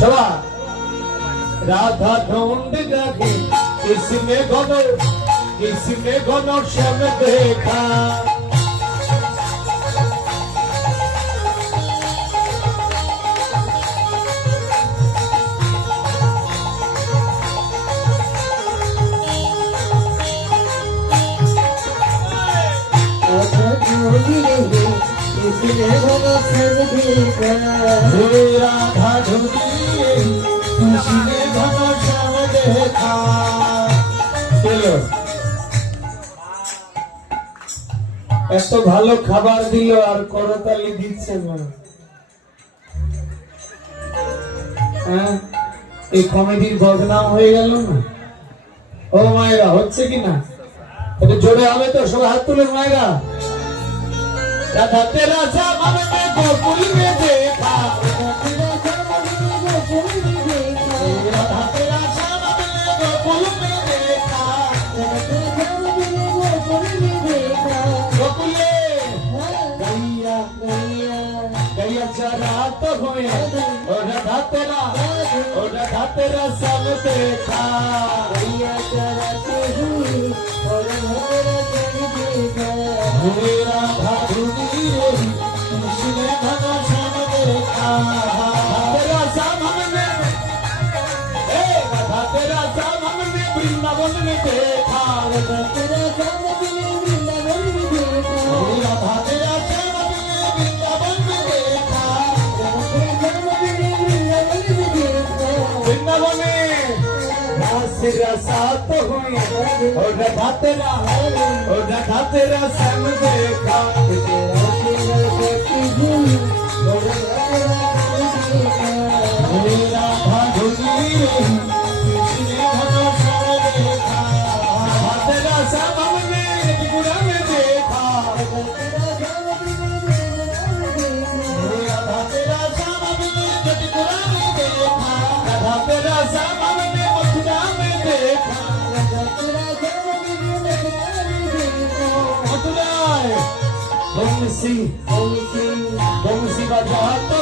सभा राधा ढूंढ रही किसने घनो श्याम देखा राधा ढूंढी किसने घनो श्याम देखा। चलो এত ভালো খাবার দিল আর করতালি দিচ্ছে না। হ্যাঁ এই কমেডির বদনাম হয়ে গেল না। ও মায়েরা হচ্ছে কি না? এটা জোরে হবে তো, সবাই হাত তুলে মায়েরা। राधा तेरा सामान में गोकुल में देखा राधा तेरा सामान में गोकुल में देखा गोकुले गैया चरा तो हुए और राधा तेरा सब देखा गैया चरा तो हुई और राधा ढूंढी किसने घनो श्याम देखा। तेरा सामान में राधा तेरा सामान में वृंदावन में देखा राधा तेरा सामान में वृंदावन में देखा राधा तेरा सामान में वृंदावन में देखा वृंदावन में रसात हुई और राधा तेरा संग देखा राधा ढूंढी किसने घनो श्याम देखा राधा तेरा सामान में त्रिपुरा में देखा राधा तेरा सामान में त्रिपुरा में देखा राधा तेरा सामान में मथुरा में देखा मथुरा बंसी बजा तो